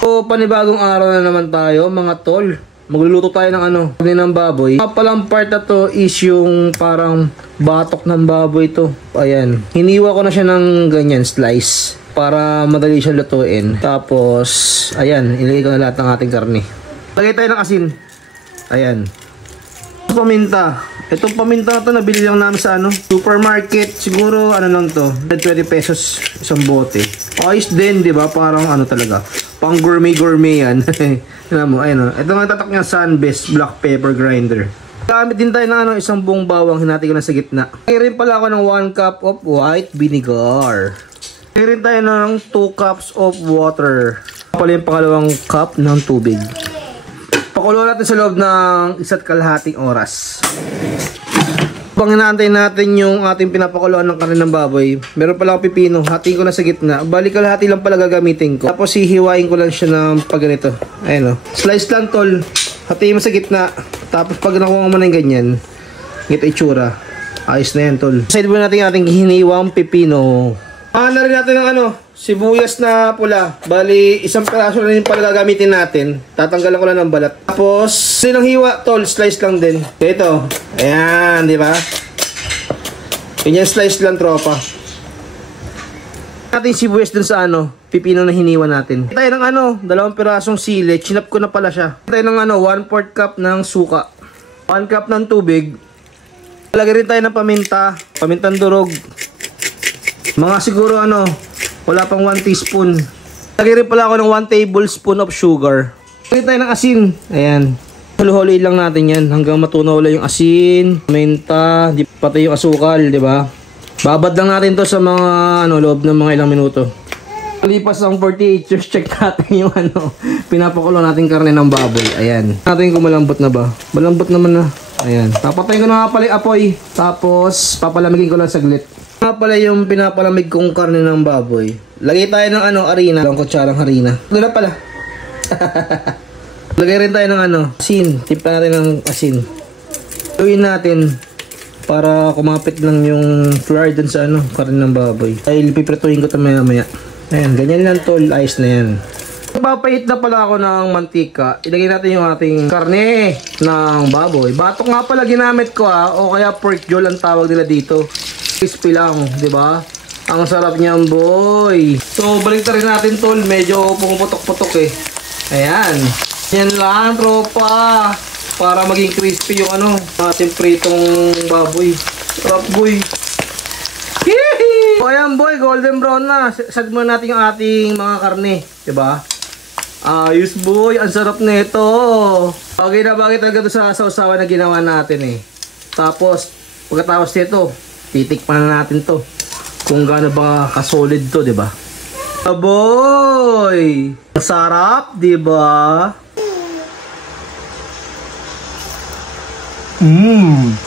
So, panibagong araw na naman tayo mga tol. Magluluto tayo ng karne ng baboy. Palang part na to is yung parang batok ng baboy to. Ayan. Hiniwa ko na siya ng ganyan, slice. Para madali siyang lutuin. Tapos, ayan. Ilagay ko na lahat ng ating karne. Lagay tayo ng asin. Ayan. Paminta. Itong paminta na to, nabili lang namin sa supermarket. Siguro, lang to. 20 pesos isang bote. Ayos din, di ba? Parang talaga. Pang gourmet yan. Alam mo, ayun o. Ito nga tatak niya, Sunbest Black Pepper Grinder. Gamit din tayo ng isang buong bawang, hinati ko na sa gitna. Lagay rin pala ako ng 1 cup of white vinegar. Lagay rin tayo ng 2 cups of water. Pala yung pangalawang cup ng tubig. Pakuluan natin sa loob ng 1.5 oras. Pag inaantay natin yung ating pinapakuluan ng karne ng baboy, meron pala akong pipino, hatiin ko na sa gitna. Balik kalahati lang pala gagamitin ko. Tapos hihiwain ko lang siya ng pag ganito. Ayan o. Slice lang tol. Hatiin mo sa gitna. Tapos pag nakuha mo na yung ganyan, ito itsura. Ayos na yan tol. Side mo natin yung ating hiniwang pipino. Na rin natin ng sibuyas na pula. Bali, isang peraso na rin pala gagamitin natin. Tatanggalan ko lang ng balat. Tapos, silang hiwa, tol, slice lang din. Ito. Ayan, di ba? Ganyan slice lang, tropa. Natin sibuyas dun sa pipino na hiniwa natin. Tayo ng 2 perasong sili. Chinap ko na pala siya. Tayo ng 1/4 cup ng suka. 1 cup ng tubig. Lagay rin tayo ng paminta. Pamintang durog. Mga siguro wala pang 1 teaspoon. Lagay rin pala ako ng 1 tablespoon of sugar. Lagay tayo ng asin. Ayan. Huli-huli lang natin yan hanggang matunaw lang yung asin, minta, pati yung asukal, di ba? Babad lang natin to sa mga loob ng mga ilang minuto. Lipas ang 48 years, check natin yung pinapakulo natin karne ng baboy. Ayan. Natin kung malambot na ba? Malambot naman na. Ayan. Papatayin ko na nga pala yung apoy. Tapos papalamigin ko lang saglit. Nga pala yung pinapalamig kong karne ng baboy. Lagay tayo ng harina. Ang kutsarang harina. Doon pala. Lagay rin tayo ng asin. Timpla natin ng asin. Luin natin para kumapit lang yung flour dun sa karne ng baboy. Ay, piprituhin ko ito maya. Ayan, ganyan lang tol. Ayos na yan. Papait na pala ako ng mantika. Ilagay natin yung ating karne ng baboy. Batok nga pala ginamit ko o kaya pork jol ang tawag nila dito. Crispy lang, di ba? Ang sarap niyan, boy. So, balik rin natin tol. Medyo pumuputok-putok eh. Ayan. Yan lang, tropa. Para maging crispy yung ating pritong baboy. Sarap, boy. Hihihi! So, ayan, boy. Golden brown na. Sad mo natin yung ating mga karne. di ba? Ayos, boy. Ang sarap nito. Bagay na bagay talaga sa sausawan na ginawa natin eh. Tapos, pagkatapos nito, titikman na natin to kung gaano ba ka-solid to, di ba? Boy! Ang sarap, di ba? Mmm.